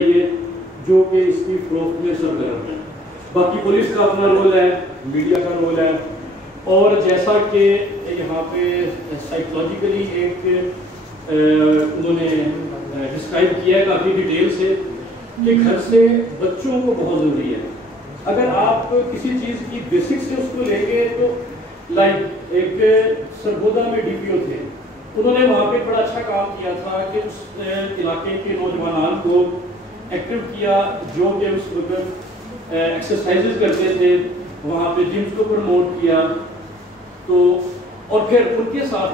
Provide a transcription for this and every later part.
جو کہ اس کی فروخت میں سرگرم ہے. باقی پولیس کا اپنا رول ہے, میڈیا کا رول ہے, اور جیسا کہ یہاں پہ سائیکولوجیکلی ایک انہوں نے ڈسکرائب کیا ہے کافی ڈیٹیل سے کہ گھر سے بچوں کو بہت ضروری ہے. اگر آپ کسی چیز کی بیسک سے اس کو لیں گے تو لائک ایک سرگودا میں ڈی پی او تھے, انہوں نے وہاں پہ بڑا اچھا کام کیا تھا کہ اس علاقے کے نوجوانان کو ایکٹیو کیا جو کہ اس وقت ایکسرسائزز کرتے تھے, وہاں پہ جمز کو پروموٹ کیا. تو اور پھر ان کے ساتھ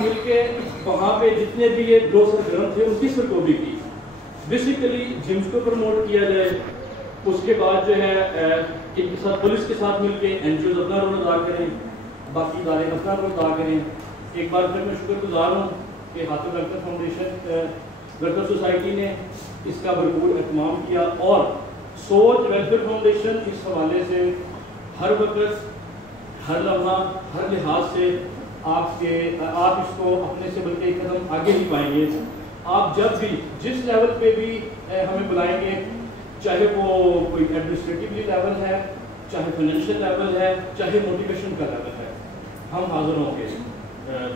مل کے وہاں پہ جتنے بھی یہ دو سرگرم تھے ان کی سرگوبی کی. بیسیکلی جمز کو پروموٹ کیا جائے, اس کے بعد جو ہے ان کے ساتھ پولیس کے ساتھ مل کے این جی اوز اپنا رول ادا کریں, باقی ادارے اپنا رول ادا کریں. ایک بار پھر میں شکر گزار ہوں کہ ہاتھ ویلفیئر فاؤنڈیشن ویلفیئر سوسائٹی نے اس کا بھرپور اہتمام کیا, اور سوچ ویلفیئر فاؤنڈیشن اس حوالے سے ہر وقت ہر لمحہ ہر لحاظ سے آپ اس کو اپنے سے بلکہ ایک قدم آگے ہی پائیں گے. آپ جب بھی جس لیول پہ بھی ہمیں بلائیں گے, چاہے وہ کوئی ایڈمنسٹریٹولی لیول ہے, چاہے فائنینشیل لیول ہے, چاہے موٹیویشن کا لیول ہے, ہم حاضر ہوں گے.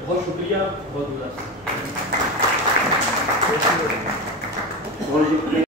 بہت شکریہ, بہت شکریہ.